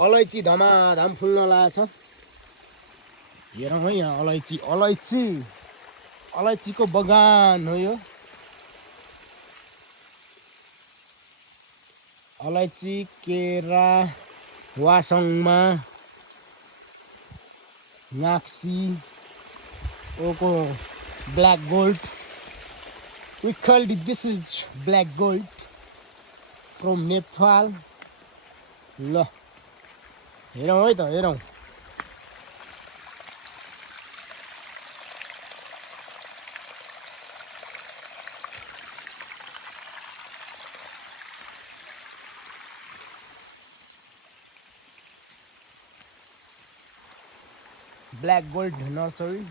अलैँची धमाधम फुल्न लागेको छ। हेरौँ है यहाँ अलैँचीको बगान हो यो। अलैँची केरा वासङमा न्याक्सी ओको black gold. We called it, this is black gold from Nepal. ल हेरौँ है त हेरौँ। Black gold nursery.